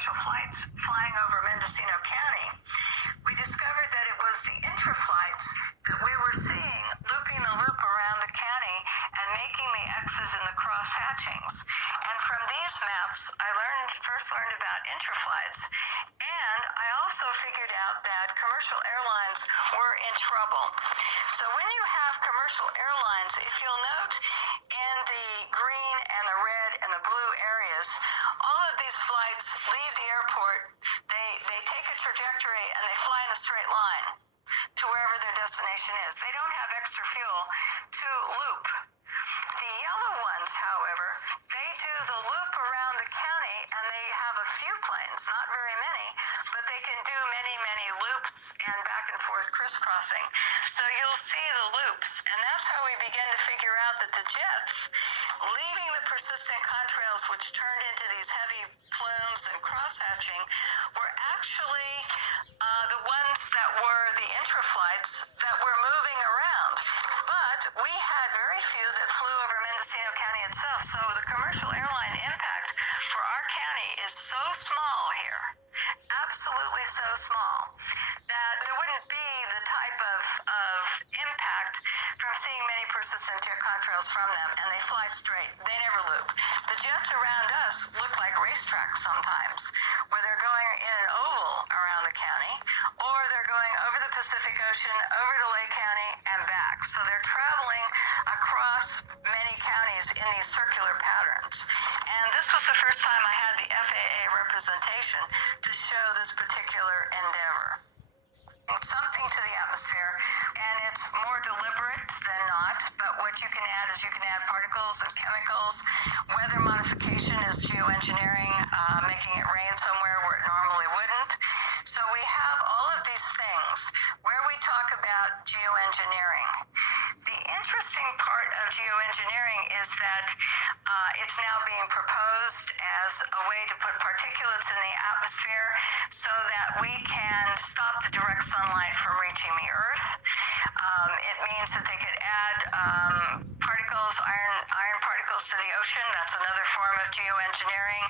commercial flights flying over Mendocino County, we discovered that it was the intra-flights that we were seeing looping the loop around the county and making the X's in the cross-hatchings. And from these maps, I first learned about intra-flights, and I also figured out that commercial airlines were in trouble. So when you have commercial airlines, if you'll note in the green and the red and the blue areas, all of these flights leave the airport, they take a trajectory and they fly in a straight line to wherever their destination is. They don't have extra fuel to loop. The yellow ones, however, they do the loop around the county, and they have a few planes, not very many, but they can do many, many loops and back and forth crisscrossing. So you'll see the loops, and that's how we begin to figure out that the jets, leaving the persistent contrails, which turned into these heavy plumes and cross-hatching, were actually the ones that were the intra-flights that were moving around. But we had very few that flew over Mendocino County itself, so the commercial airline impact for our county is so small here, absolutely so small, that there wouldn't be the type of impact from seeing many persistent jet contrails from them, and they fly straight. They never loop. The jets around us look like racetracks sometimes, where they're going in an oval around the county, or they're going over the Pacific Ocean, over to Lake County, and back. So they're traveling across many counties in these circular patterns. And this was the first time I had the FAA representation to show this particular endeavor. It's something to the atmosphere, and it's more deliberate than not, but what you can add is you can add particles and chemicals. Weather modification is geoengineering, making it rain somewhere where it normally wouldn't. So we have all of these things where we talk about geoengineering. The interesting part of geoengineering is that it's now being proposed as a way to put particulates in the atmosphere so that we can stop the direct sunlight from reaching the Earth. It means that they could add particles, iron particles to the ocean. That's another form of geoengineering.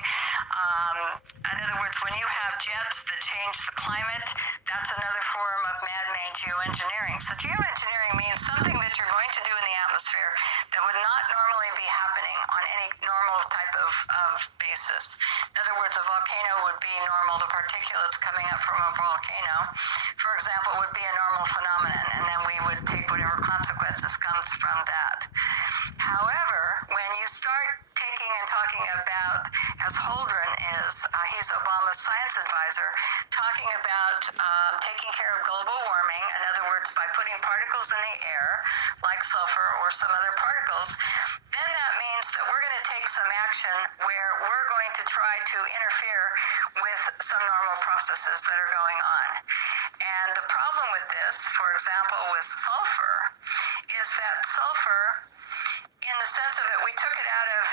In other words, when you have jets that change the climate, that's another form of man-made geoengineering. So geoengineering means something that you're going to do in the atmosphere that would not normally be happening on any normal type of basis. In other words, a volcano would be normal. The particulates coming up from a volcano, for example, would be a normal phenomenon, and then we would take whatever consequences comes from that. However, when you start taking and talking about, as Holdren is, he's Obama's science advisor, talking about taking care of global warming, in other words, by putting particles in the air, like sulfur or some other particles, then that means that we're going to take some action where we're going to try to interfere with some normal processes that are going on. And the problem with this, for example, with sulfur, is that sulfur, in the sense of it, we took it out of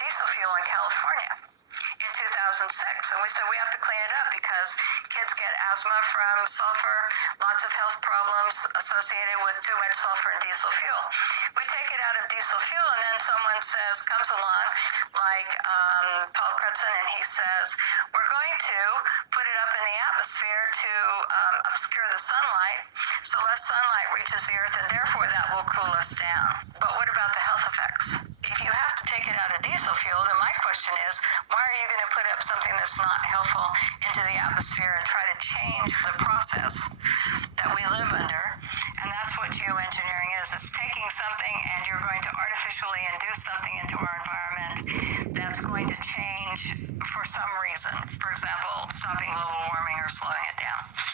diesel fuel in California in 2006, and we said we have to clean it up because kids get asthma from sulfur, lots of health problems associated with too much sulfur in diesel fuel. We take it out of diesel fuel, and then someone comes along, like Paul Crutzen, and he says, we're going to put it up in the atmosphere to obscure the sunlight, so less sunlight reaches the Earth, and therefore that will cool us down. But what about the health effects? If you have to take it out of diesel fuel, then my question is, why are you going to put up something that's not helpful into the atmosphere and try to change the process that we live under? And that's what geoengineering is. It's taking something and you're going to artificially induce something into our environment that's going to change for some reason. For example, stopping global warming or slowing it down.